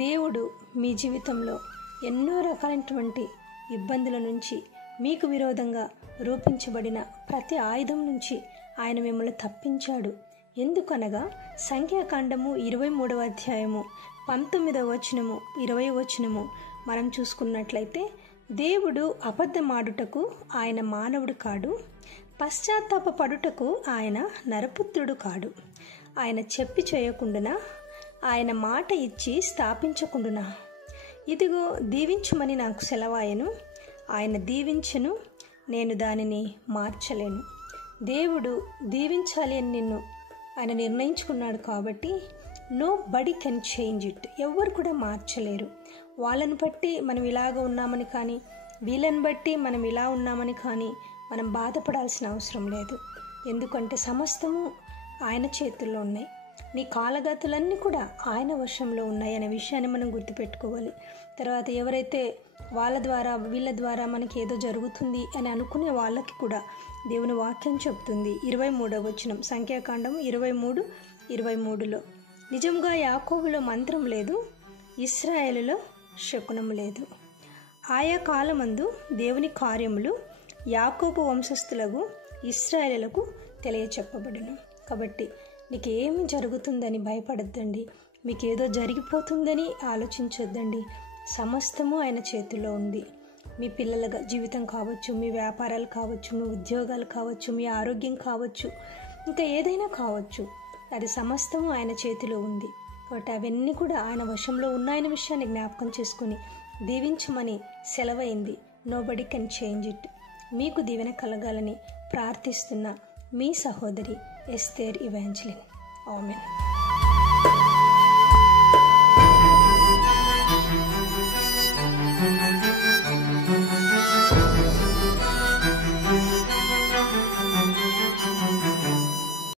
దేవుడు మీ జీవితంలో ఎన్నో రకాలైనటువంటి ఇబ్బందుల నుంచి, మీకు విరోధంగా రూపించబడిన ప్రతి ఆయుధం నుంచి ఆయన మిమ్మల్ని తప్పించాడు. ఎందుకనగా సంఖ్యాకాండము 23వ అధ్యాయము 19వ వచనము 20వ వచనము మనం చూసుకున్నట్లయితే, దేవుడు అబద్ధమాడుటకు ఆయన మానవుడు కాడు, పశ్చాత్తాప పడుటకు ఆయన నరపుత్రుడు కాడు. ఆయన చెప్పి చేయకుండునా, ఆయన మాట ఇచ్చి స్థాపించకుండునా. ఇదిగో దీవించుమని నాకు సెలవాయను, ఆయన దీవించును, నేను దానిని మార్చలేను. దేవుడు దీవించాలి అని నిన్ను ఆయన నిర్ణయించుకున్నాడు కాబట్టి nobody can change it. ఎవరు కూడా మార్చలేరు. వాళ్ళని బట్టి మనం ఇలాగ ఉన్నామని కానీ, వీళ్ళని బట్టి మనం ఇలా ఉన్నామని కానీ మనం బాధపడాల్సిన అవసరం లేదు. ఎందుకంటే సమస్తము ఆయన చేతుల్లో ఉన్నాయి. నీ కాలగతులన్నీ కూడా ఆయన వశంలో ఉన్నాయి అనే విషయాన్ని మనం గుర్తుపెట్టుకోవాలి. తర్వాత ఎవరైతే వాళ్ళ ద్వారా వీళ్ళ ద్వారా మనకి ఏదో జరుగుతుంది అని అనుకునే వాళ్ళకి కూడా దేవుని వాక్యం చెప్తుంది. 23వ వచనం, సంఖ్యాకాండం 23:23లో, నిజంగా యాకోబులో మంత్రం లేదు, ఇశ్రాయేలులో శకునం లేదు. ఆయా కాలమందు దేవుని కార్యములు యాకోబు వంశస్థులకు ఇశ్రాయేలులకు తెలియచెప్పబడును. కాబట్టి మీకు ఏమి జరుగుతుందని భయపడద్దండి, మీకు ఏదో జరిగిపోతుందని ఆలోచించొద్దండి. సమస్తము ఆయన చేతిలో ఉంది. మీ పిల్లల జీవితం కావచ్చు, మీ వ్యాపారాలు కావచ్చు, మీ ఉద్యోగాలు కావచ్చు, మీ ఆరోగ్యం కావచ్చు, ఇంకా ఏదైనా కావచ్చు, అది సమస్తము ఆయన చేతిలో ఉంది. కాబట్టి అవన్నీ కూడా ఆయన వశంలో ఉన్నాయనే విషయాన్ని జ్ఞాపకం చేసుకుని దీవించమని సెలవైంది. Nobody can change it. మీకు దీవెన కలగాలని ప్రార్థిస్తున్న మీ సహోదరి ఎస్తేర్ ఇవాంజలిన్. ఆమెన్.